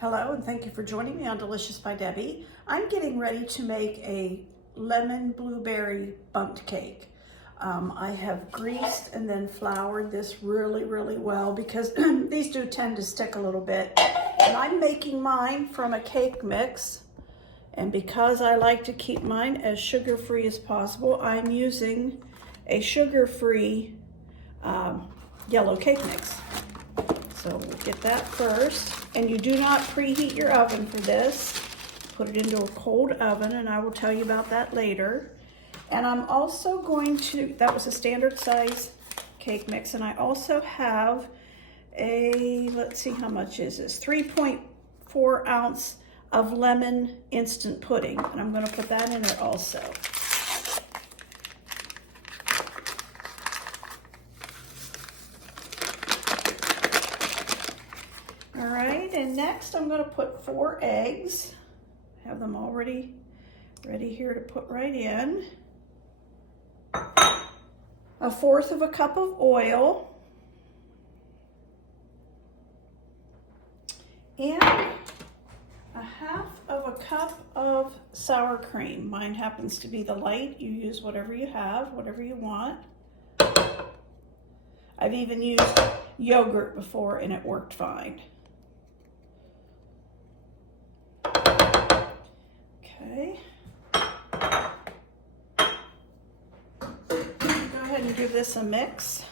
Hello, and thank you for joining me on Delicious by Debbie. I'm getting ready to make a lemon blueberry bundt cake. I have greased and then floured this really well because these do tend to stick a little bit. And I'm making mine from a cake mix. And because I like to keep mine as sugar-free as possible, I'm using a sugar-free yellow cake mix. So we'll get that first. And you do not preheat your oven for this. Put it into a cold oven, and I will tell you about that later. And I'm also going to, that was a standard size cake mix, and I also have a, let's see how much is this, 3.4 ounce of lemon instant pudding. And I'm gonna put that in it also. All right, and next I'm gonna put 4 eggs. Have them already ready here to put right in. 1/4 of a cup of oil. And 1/2 of a cup of sour cream. Mine happens to be the light. You use whatever you have, whatever you want. I've even used yogurt before and it worked fine. Okay. Go ahead and give this a mix.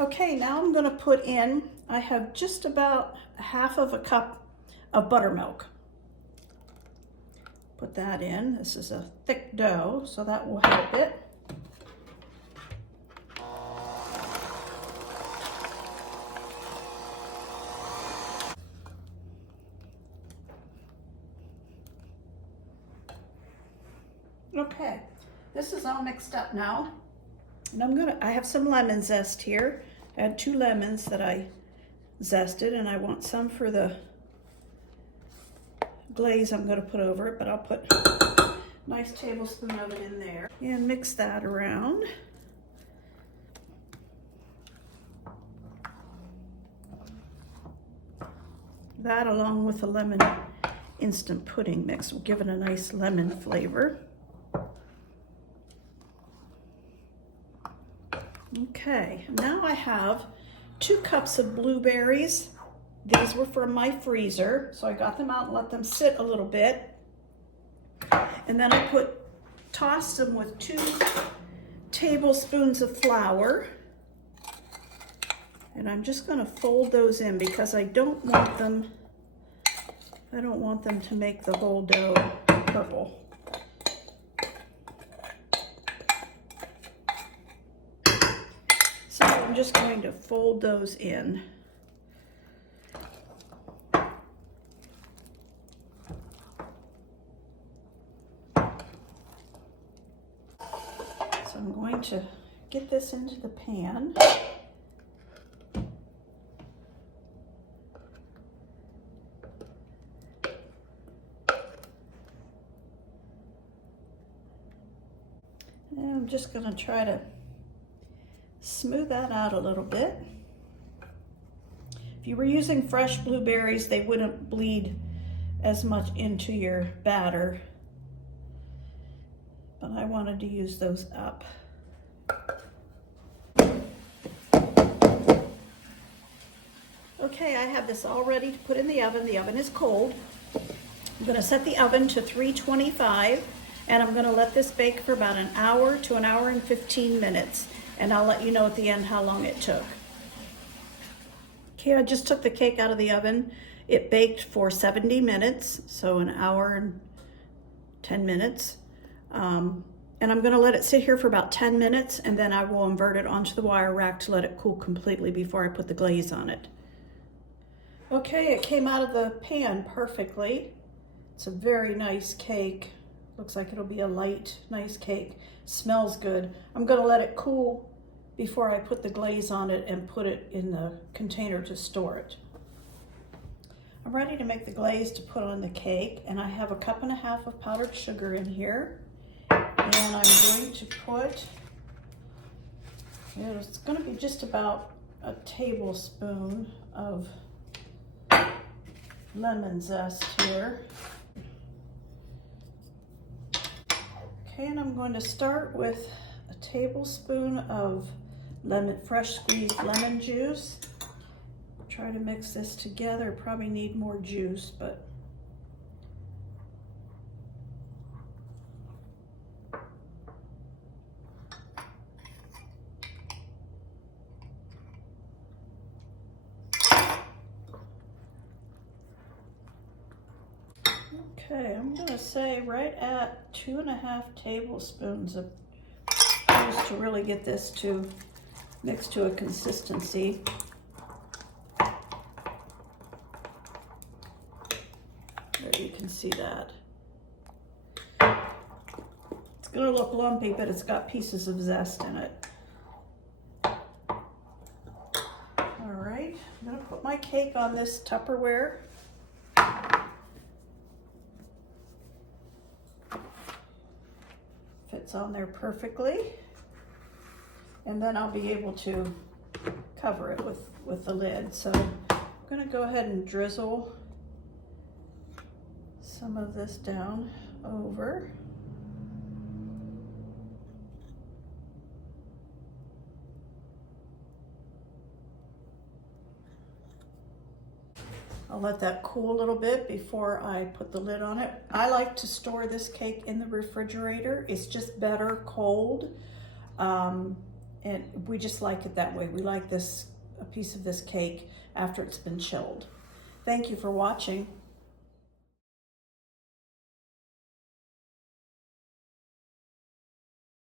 Okay, now I'm going to put in, I have just about 1/2 of a cup of buttermilk. Put that in. This is a thick dough, so that will help it. Okay, this is all mixed up now. And I have some lemon zest here. I had 2 lemons that I zested, and I want some for the glaze I'm gonna put over it, but I'll put a nice tablespoon of it in there. And mix that around. That along with the lemon instant pudding mix will give it a nice lemon flavor. Okay, now I have 2 cups of blueberries. These were from my freezer, so I got them out and let them sit a little bit. And then I tossed them with 2 tablespoons of flour. And I'm just gonna fold those in because I don't want them to make the whole dough purple. So I'm just going to fold those in. So I'm going to get this into the pan. And I'm just going to try to smooth that out a little bit. If you were using fresh blueberries, they wouldn't bleed as much into your batter, but I wanted to use those up. Okay, I have this all ready to put in the oven. The oven is cold. I'm going to set the oven to 325, and I'm going to let this bake for about 1 hour to 1 hour and 15 minutes. And I'll let you know at the end how long it took. Okay, I just took the cake out of the oven. It baked for 70 minutes, so 1 hour and 10 minutes. And I'm gonna let it sit here for about 10 minutes, and then I will invert it onto the wire rack to let it cool completely before I put the glaze on it. Okay, it came out of the pan perfectly. It's a very nice cake. Looks like it'll be a light, nice cake. Smells good. I'm gonna let it cool before I put the glaze on it and put it in the container to store it. I'm ready to make the glaze to put on the cake, and I have 1.5 cups of powdered sugar in here. And I'm going to put, it's going to be just about a tablespoon of lemon zest here. Okay, and I'm going to start with a tablespoon of fresh squeezed lemon juice. Try to mix this together. Probably need more juice, but okay, I'm gonna say right at 2.5 tablespoons of juice to really get this to mix to a consistency. There, you can see that. It's gonna look lumpy, but it's got pieces of zest in it. All right, I'm gonna put my cake on this Tupperware. Fits on there perfectly. And then I'll be able to cover it with the lid. So I'm gonna go ahead and drizzle some of this down over. I'll let that cool a little bit before I put the lid on it. I like to store this cake in the refrigerator. It's just better cold. And we just like it that way. We like a piece of this cake after it's been chilled. Thank you for watching.